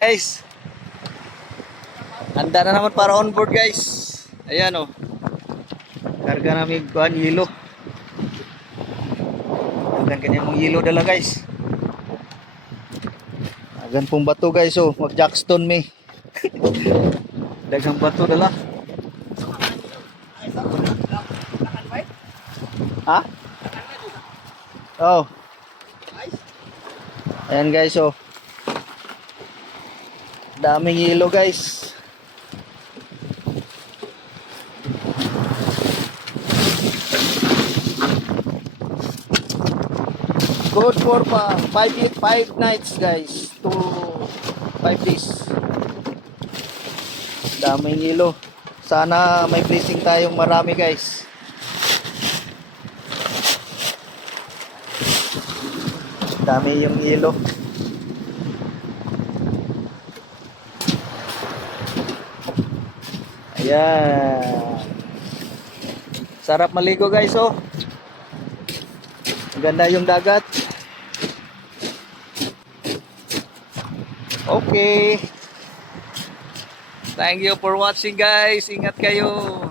Guys, handa na naman para on board guys. Ayan oh. Karga namin kuan yelo. Agan kanya mong yelo dala guys. Agan pong bato guys oh, mag jackstone me. Daghang bato dala. Ha? Oh. Ayan guys oh. Daming yelo guys. Good for 5 nights guys to 5 days. Daming yelo. Sana may blessing tayong marami guys. Dami yung yelo. Ayan. Sarap maligo guys oh. Ganda yung dagat. Okay. Thank you for watching guys. Ingat kayo.